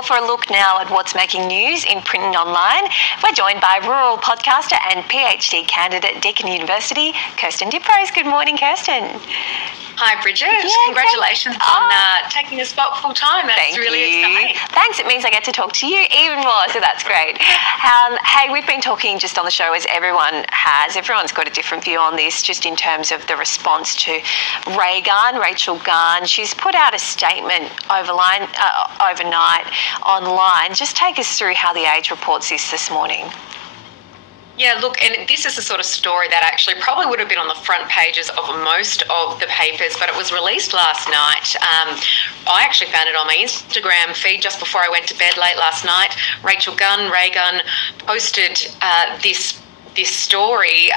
well, for a look now at what's making news in print and online, we're joined by rural podcaster and PhD candidate at Deakin University, Kirsten Dioprese. Good morning, Kirsten. Hi, Bridget. Congratulations on taking the spot full time. That's really exciting. Thanks. It means I get to talk to you even more, so that's great. Hey, we've been talking just on the show, as everyone has. Everyone's got a different view on this, just in terms of the response to Rachel Gunn. She's put out a statement overnight online. Just take us through how The Age reports this morning. Yeah, look, and this is the sort of story that actually probably would have been on the front pages of most of the papers, but it was released last night. I actually found it on my Instagram feed just before I went to bed late last night. Ray Gunn, posted this story.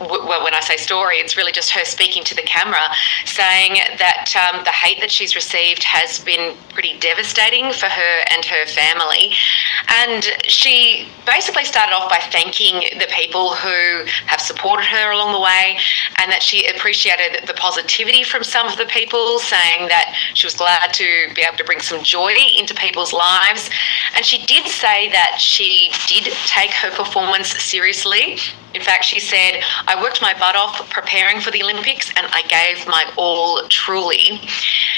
Well, when I say story, it's really just her speaking to the camera, saying that the hate that she's received has been pretty devastating for her and her family. And she basically started off by thanking the people who have supported her along the way, and that she appreciated the positivity from some of the people, saying that she was glad to be able to bring some joy into people's lives. And she did say that she did take her performance seriously. In fact, she said, "I worked my butt off preparing for the Olympics and I gave my all, truly."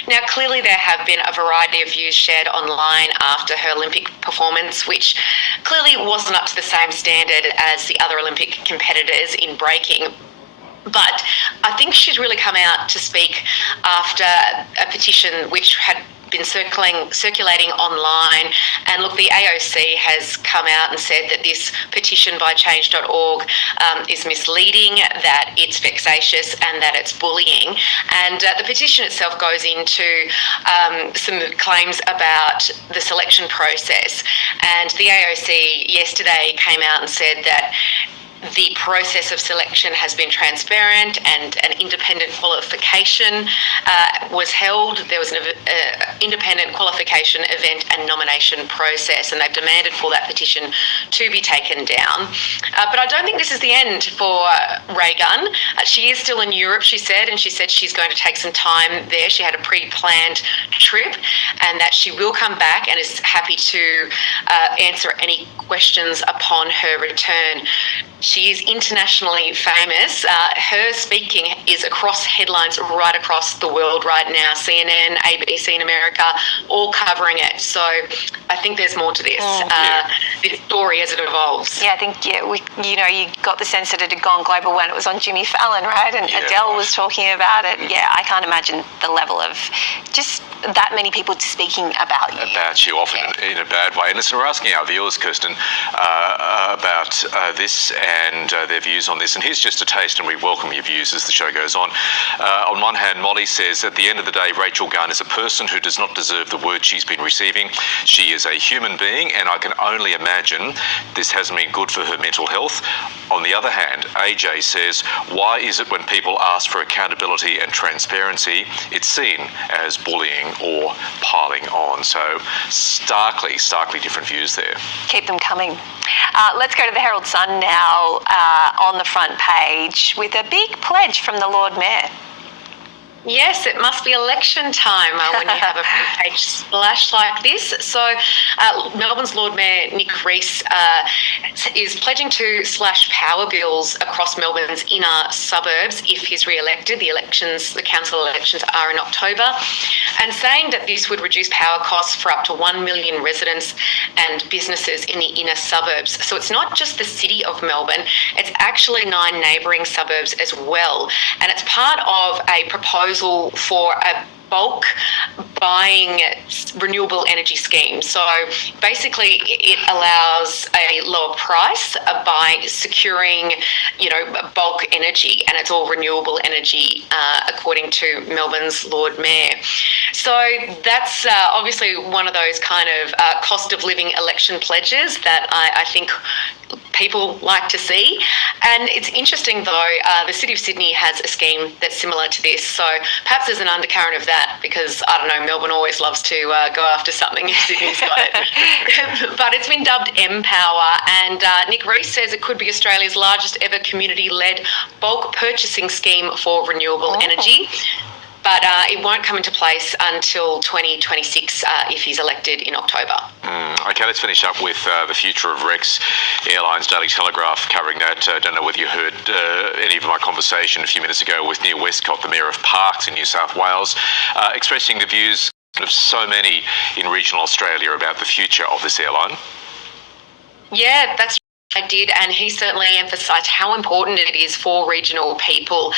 Now, clearly there have been a variety of views shared online after her Olympic performance, which clearly wasn't up to the same standard as the other Olympic competitors in breaking. But I think she's really come out to speak after a petition which had been circulating online. And look, the AOC has come out and said that this petition by change.org is misleading, that it's vexatious and that it's bullying. And the petition itself goes into some claims about the selection process. And the AOC yesterday came out and said that the process of selection has been transparent and an independent qualification was held. There was an independent qualification event and nomination process, and they've demanded for that petition to be taken down. But I don't think this is the end for Ray Gunn. She is still in Europe, she said, and she said she's going to take some time there. She had a pre-planned trip, and that she will come back and is happy to answer any questions upon her return. She is internationally famous. Her speaking is across headlines right across the world right now. CNN, ABC in America, all covering it. So I think there's more to this, this story as it evolves. Yeah, I think, you got the sense that it had gone global when it was on Jimmy Fallon, right? And Adele was talking about it. Yeah, I can't imagine the level of just that many people speaking about you. About you, often in a bad way. And listen, we're asking our viewers, Kirsten, about this and their views on this. And here's just a taste, and we welcome your views as the show goes on. On one hand, Molly says, at the end of the day, Rachel Gunn is a person who does not deserve the word she's been receiving. She is a human being, and I can only imagine this hasn't been good for her mental health. On the other hand, AJ says, why is it when people ask for accountability and transparency, it's seen as bullying or piling on? So starkly different views there. Keep them coming. Let's go to the Herald Sun now, on the front page with a big pledge from the Lord Mayor. Yes, it must be election time when you have a front-page splash like this. So Melbourne's Lord Mayor Nick Rees is pledging to slash power bills across Melbourne's inner suburbs if he's re-elected. The council elections are in October, and saying that this would reduce power costs for up to 1 million residents and businesses in the inner suburbs. So it's not just the city of Melbourne, it's actually 9 neighbouring suburbs as well. And it's part of a proposal for a bulk buying renewable energy scheme. So basically it allows a lower price by securing, bulk energy, and it's all renewable energy according to Melbourne's Lord Mayor. So that's obviously one of those kind of cost of living election pledges that I think people like to see. And it's interesting though, the City of Sydney has a scheme that's similar to this. So perhaps there's an undercurrent of that because, I don't know, Melbourne always loves to go after something if Sydney's got it. But it's been dubbed M-Power, and Nick Rees says it could be Australia's largest ever community-led bulk purchasing scheme for renewable energy. but it won't come into place until 2026 if he's elected in October. Okay, let's finish up with the future of Rex Airlines. Daily Telegraph covering that. I don't know whether you heard any of my conversation a few minutes ago with Neil Westcott, the Mayor of Parkes in New South Wales, expressing the views of so many in regional Australia about the future of this airline. Yeah, that's I did, and he certainly emphasised how important it is for regional people,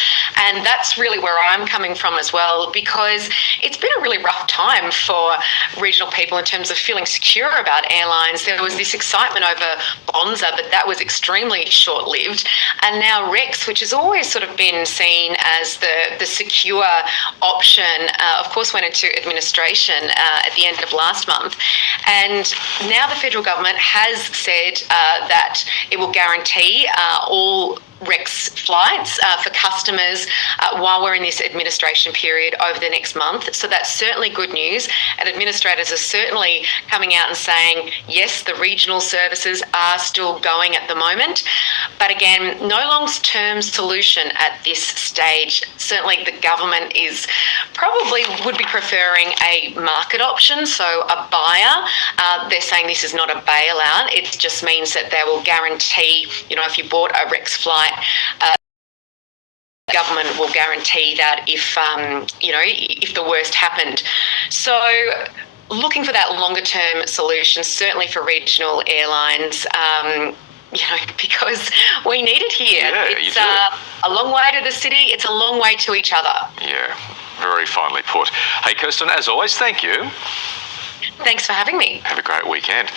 and that's really where I'm coming from as well, because it's been a really rough time for regional people in terms of feeling secure about airlines. There was this excitement over Bonza, but that was extremely short-lived, and now Rex, which has always sort of been seen as the secure option, of course went into administration at the end of last month, and now the federal government has said that it will guarantee all Rex flights for customers while we're in this administration period over the next month. So that's certainly good news. And administrators are certainly coming out and saying, yes, the regional services are still going at the moment. But again, no long-term solution at this stage. Certainly the government is probably would be preferring a market option, so a buyer. They're saying this is not a bailout. It just means that they will guarantee, if you bought a Rex flight, government will guarantee that if the worst happened. So looking for that longer term solution, certainly for regional airlines, because we need it here. Yeah, it's a long way to the city. It's a long way to each other. Yeah, very finely put. Hey, Kirsten, as always, thank you. Thanks for having me. Have a great weekend.